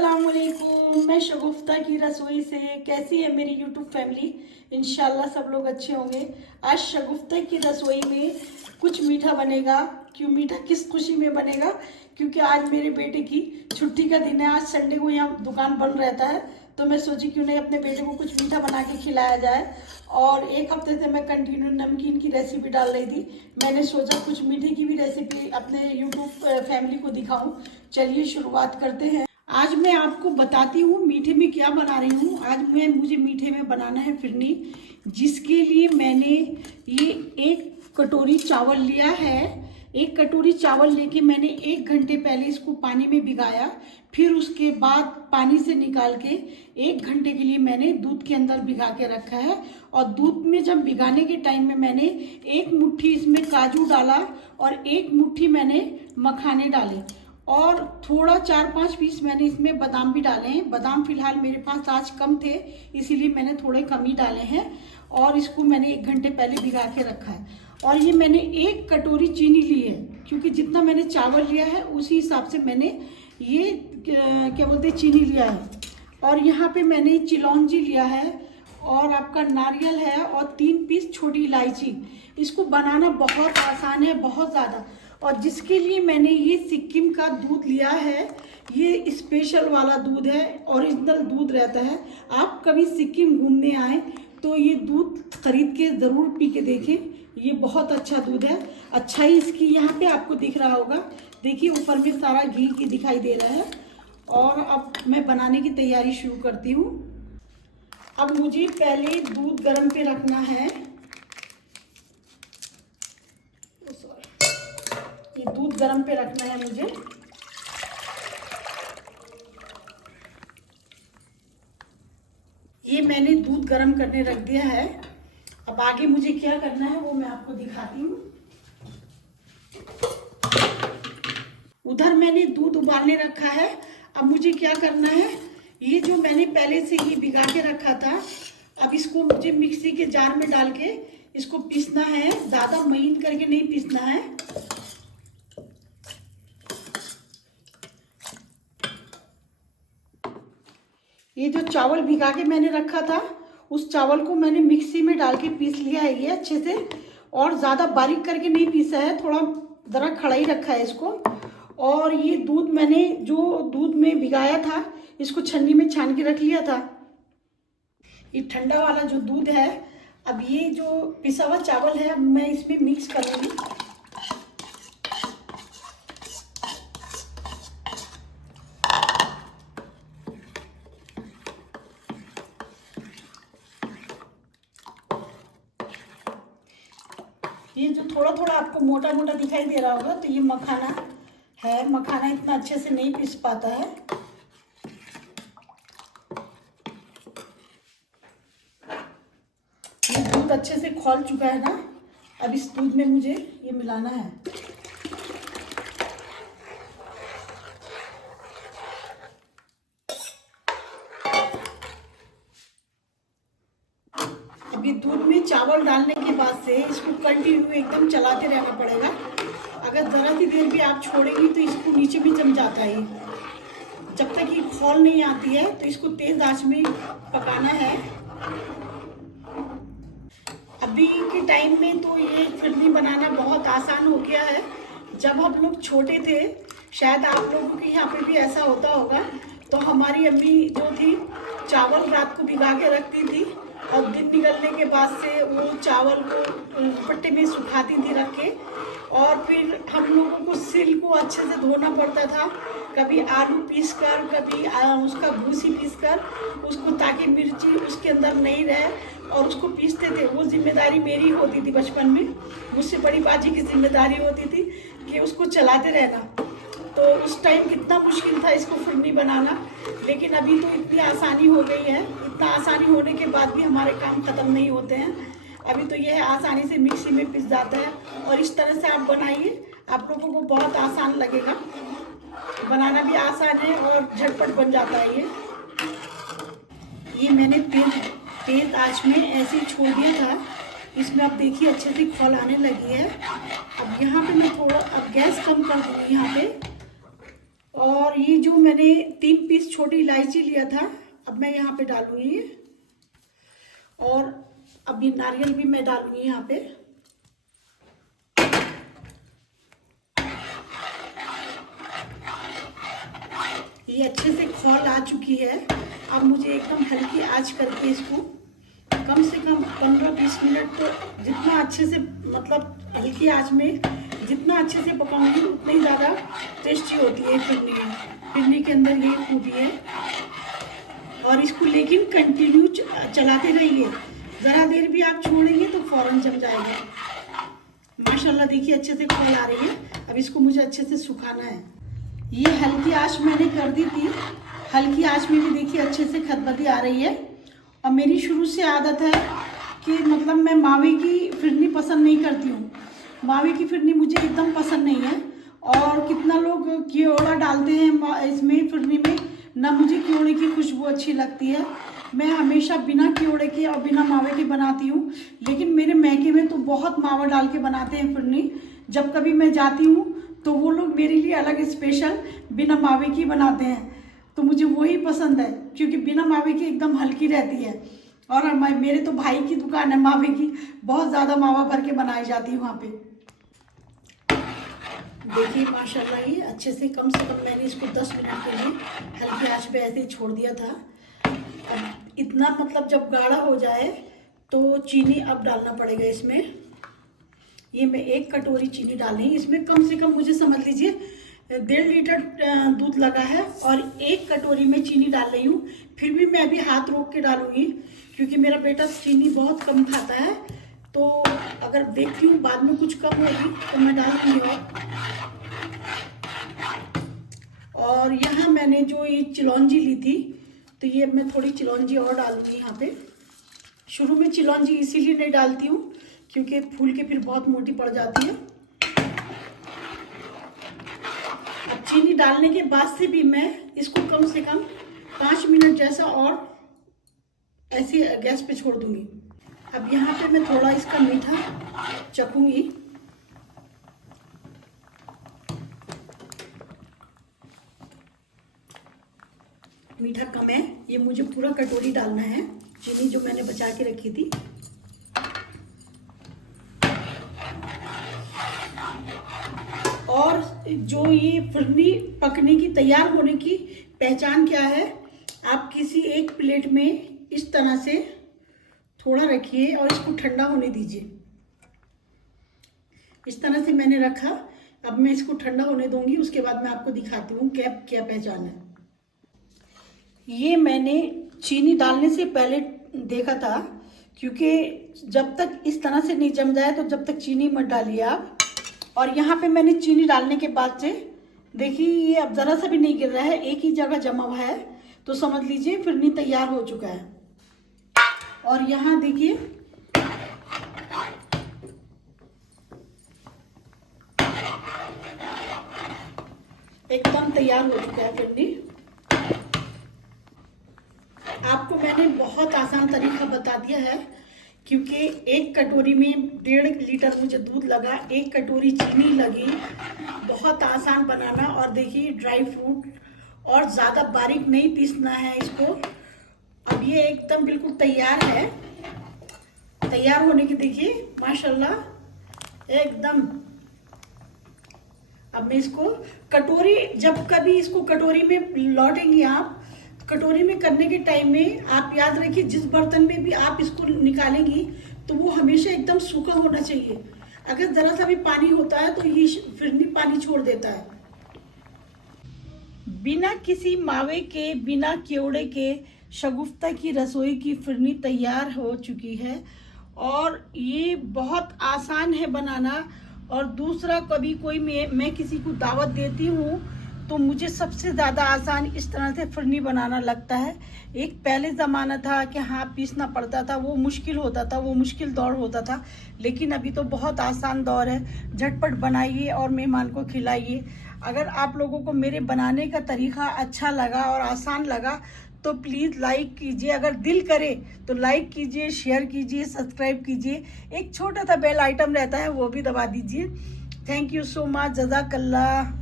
अस्सलामुअलैकुम। मैं शगुफ्ता की रसोई से। कैसी है मेरी यूट्यूब फैमिली? इंशाल्लाह सब लोग अच्छे होंगे। आज शगुफ्ता की रसोई में कुछ मीठा बनेगा। क्यों मीठा, किस खुशी में बनेगा? क्योंकि आज मेरे बेटे की छुट्टी का दिन है। आज संडे को यहाँ दुकान बंद रहता है, तो मैं सोची क्यों नहीं अपने बेटे को कुछ मीठा बना के खिलाया जाए। और एक हफ्ते से मैं कंटिन्यू नमकीन की रेसिपी डाल रही थी। मैंने सोचा कुछ मीठे की भी रेसिपी अपने यूट्यूब फैमिली को दिखाऊं। चलिए शुरुआत करते हैं। आज मैं आपको बताती हूँ मीठे में क्या बना रही हूँ। आज मुझे मीठे में बनाना है फिरनी, जिसके लिए मैंने ये एक कटोरी चावल लिया है। एक कटोरी चावल लेके मैंने 1 घंटे पहले इसको पानी में भिगाया। फिर उसके बाद पानी से निकाल के 1 घंटे के लिए मैंने दूध के अंदर भिगा के रखा है। और दूध में जब भिगाने के टाइम में मैंने 1 मुट्ठी इसमें काजू डाला और 1 मुट्ठी मैंने मखाने डाले और थोड़ा 4-5 पीस मैंने इसमें बादाम भी डाले हैं। बादाम फिलहाल मेरे पास आज कम थे, इसीलिए मैंने थोड़े कम ही डाले हैं। और इसको मैंने 1 घंटे पहले भिगा के रखा है। और ये मैंने 1 कटोरी चीनी ली है, क्योंकि जितना मैंने चावल लिया है उसी हिसाब से मैंने ये क्या बोलते हैं चीनी लिया है। और यहाँ पे मैंने चिलौंजी लिया है और आपका नारियल है और 3 पीस छोटी इलायची। इसको बनाना बहुत आसान है, बहुत ज़्यादा। और जिसके लिए मैंने ये सिक्किम का दूध लिया है, ये स्पेशल वाला दूध है, ओरिजिनल दूध रहता है। आप कभी सिक्किम घूमने आए तो ये दूध खरीद के ज़रूर पी के देखें। ये बहुत अच्छा दूध है। अच्छा ही इसकी यहाँ पे आपको दिख रहा होगा, देखिए ऊपर में सारा घी की दिखाई दे रहा है। और अब मैं बनाने की तैयारी शुरू करती हूँ। अब मुझे पहले दूध गर्म पे रखना है। ये दूध गर्म पे रखना है मुझे। ये मैंने दूध गर्म करने रख दिया है। अब आगे मुझे क्या करना है वो मैं आपको दिखाती हूँ। उधर मैंने दूध उबालने रखा है। अब मुझे क्या करना है, ये जो मैंने पहले से ही भिगा के रखा था, अब इसको मुझे मिक्सी के जार में डाल के इसको पीसना है। ज़्यादा महीन करके नहीं पीसना है। ये जो चावल भिगा के मैंने रखा था, उस चावल को मैंने मिक्सी में डाल के पीस लिया है ये अच्छे से। और ज़्यादा बारीक करके नहीं पीसा है, थोड़ा ज़रा खड़ा ही रखा है इसको। और ये दूध मैंने जो दूध में भिगाया था, इसको छन्नी में छान के रख लिया था। ये ठंडा वाला जो दूध है, अब ये जो पिसा हुआ चावल है, अब मैं इसमें मिक्स करूँगी। ये जो थोड़ा थोड़ा आपको मोटा मोटा दिखाई दे रहा होगा, तो ये मखाना है। मखाना इतना अच्छे से नहीं पीस पाता है। ये दूध अच्छे से खौल चुका है ना। अब इस दूध में मुझे ये मिलाना है। अभी दूध में चावल डालने के बाद से इसको कंटिन्यू एकदम चलाते रहना पड़ेगा। अगर ज़रा सी देर भी आप छोड़ेंगी तो इसको नीचे भी जम जाता है। जब तक ये खौल नहीं आती है तो इसको तेज़ आंच में पकाना है। अभी के टाइम में तो ये फिरनी बनाना बहुत आसान हो गया है। जब हम लोग छोटे थे, शायद आप लोगों के यहाँ पे भी ऐसा होता होगा, तो हमारी अम्मी जो थी चावल रात को भिगा के रखती थी और दिन निकलने के बाद से वो चावल को दुपट्टे में सुखाती थी रख के। और फिर हम लोगों को सिल को अच्छे से धोना पड़ता था, कभी आलू पीस कर, कभी उसका भूसी पीस कर उसको, ताकि मिर्ची उसके अंदर नहीं रहे। और उसको पीसते थे। वो जिम्मेदारी मेरी होती थी बचपन में। मुझसे बड़ी बाजी की जिम्मेदारी होती थी कि उसको चलाते रहना। तो उस टाइम कितना मुश्किल था इसको फिरनी बनाना। लेकिन अभी तो इतनी आसानी हो गई है। इतना आसानी होने के बाद भी हमारे काम ख़त्म नहीं होते हैं। अभी तो यह आसानी से मिक्सी में पिस जाता है। और इस तरह से आप बनाइए, आप लोगों को बहुत आसान लगेगा। बनाना भी आसान है और झटपट बन जाता है। ये मैंने तेज आंच में ऐसे ही छोड़ दिया था। इसमें आप देखिए अच्छे से खौल आने लगी है। अब यहाँ पे मैं थोड़ा अब गैस कम कर दूँगी यहाँ पे। और ये जो मैंने 3 पीस छोटी इलायची लिया था, अब मैं यहाँ पे डालूंगी। और अब ये नारियल भी मैं डालूंगी यहाँ पे। ये अच्छे से खौल आ चुकी है। अब मुझे एकदम हल्की आंच करके इसको कम से कम 15-20 मिनट, तो जितना अच्छे से मतलब हल्की आंच में जितना अच्छे से पकाऊंगी उतना ही ज़्यादा टेस्टी होती है फिरनी। फिरनी के अंदर ये खूबी है। और इसको लेकिन कंटिन्यू चलाते रहिए, ज़रा देर भी आप छोड़ेंगे तो फौरन जम जाएगा। माशाल्लाह देखिए अच्छे से खौल आ रही है। अब इसको मुझे अच्छे से सुखाना है। ये हल्की आंच मैंने कर दी थी, हल्की आंच में भी देखिए अच्छे से खदबदी आ रही है। और मेरी शुरू से आदत है कि मतलब मैं मावे की फिरनी पसंद नहीं करती हूँ। मावे की फिरनी मुझे एकदम पसंद नहीं है। और कितना लोग कीड़ा डालते हैं इसमें फिरनी में, ना मुझे कीड़े की खुशबू अच्छी लगती है। मैं हमेशा बिना कीड़े के और बिना मावे के बनाती हूँ। लेकिन मेरे मैके में तो बहुत मावा डाल के बनाते हैं फिरनी। जब कभी मैं जाती हूँ तो वो लोग मेरे लिए अलग स्पेशल बिना मावे की बनाते हैं, तो मुझे वही पसंद है क्योंकि बिना मावे की एकदम हल्की रहती है। और मेरे तो भाई की दुकान है मावे की, बहुत ज़्यादा मावा भर के बनाई जाती है वहाँ पे। देखिए माशाल्लाह ये अच्छे से कम मैंने इसको 10 मिनट के लिए हल्की आंच पे ऐसे ही छोड़ दिया था। अब इतना मतलब जब गाढ़ा हो जाए तो चीनी अब डालना पड़ेगा इसमें। ये मैं 1 कटोरी चीनी डाली। इसमें कम से कम मुझे समझ लीजिए 1.5 लीटर दूध लगा है और 1 कटोरी में चीनी डाल रही हूँ। फिर भी मैं अभी हाथ रोक के डालूंगी क्योंकि मेरा बेटा चीनी बहुत कम खाता है। तो अगर देखती हूँ बाद में कुछ कम होगी तो मैं डालूंगी। और यहाँ मैंने जो ये चिलौंजी ली थी, तो ये मैं थोड़ी चिलौंजी और डालूंगी यहाँ पे। शुरू में चिलौंजी इसीलिए नहीं डालती हूँ क्योंकि फूल के फिर बहुत मोटी पड़ जाती है। अब चीनी डालने के बाद से भी मैं इसको कम से कम 5 मिनट जैसा और ऐसी गैस पे छोड़ दूंगी। अब यहाँ पे मैं थोड़ा इसका मीठा चखूंगी। मीठा कम है, ये मुझे पूरा कटोरी डालना है चीनी जो मैंने बचा के रखी थी। और जो ये फिरनी पकने की तैयार होने की पहचान क्या है, आप किसी एक प्लेट में इस तरह से थोड़ा रखिए और इसको ठंडा होने दीजिए। इस तरह से मैंने रखा। अब मैं इसको ठंडा होने दूंगी, उसके बाद मैं आपको दिखाती हूँ क्या पहचान है। ये मैंने चीनी डालने से पहले देखा था क्योंकि जब तक इस तरह से नहीं जम जाए तो जब तक चीनी मत डालिए आप। और यहाँ पे मैंने चीनी डालने के बाद से देखिए ये अब ज़रा सा भी नहीं गिर रहा है, एक ही जगह जमा हुआ है, तो समझ लीजिए फिरनी तैयार हो चुका है। और यहाँ देखिए एकदम तैयार हो चुका है फिरनी। आपको मैंने बहुत आसान तरीका बता दिया है क्योंकि 1 कटोरी में 1.5 लीटर मुझे दूध लगा, 1 कटोरी चीनी लगी। बहुत आसान बनाना। और देखिए ड्राई फ्रूट और ज़्यादा बारीक नहीं पीसना है इसको। अब ये एकदम बिल्कुल तैयार है। तैयार होने की देखिए माशाल्लाह एकदम। अब मैं इसको कटोरी, जब कभी इसको कटोरी में लौटेंगी आप, कटोरी में करने के टाइम में आप याद रखिए जिस बर्तन में भी आप इसको निकालेंगी तो वो हमेशा एकदम सूखा होना चाहिए। अगर जरा सा भी पानी होता है तो ये फिरनी पानी छोड़ देता है। बिना किसी मावे के, बिना कीड़े के शगुफ्ता की रसोई की फिरनी तैयार हो चुकी है। और ये बहुत आसान है बनाना। और दूसरा, कभी कोई मैं किसी को दावत देती हूँ तो मुझे सबसे ज़्यादा आसान इस तरह से फिरनी बनाना लगता है। एक पहले ज़माना था कि हाँ पीसना पड़ता था, वो मुश्किल होता था, वो मुश्किल दौर होता था। लेकिन अभी तो बहुत आसान दौर है। झटपट बनाइए और मेहमान को खिलाइए। अगर आप लोगों को मेरे बनाने का तरीका अच्छा लगा और आसान लगा तो प्लीज़ लाइक कीजिए। अगर दिल करे तो लाइक कीजिए, शेयर कीजिए, सब्सक्राइब कीजिए। एक छोटा सा बेल आइटम रहता है वो भी दबा दीजिए। Thank you so much. जज़ाकल्लाह।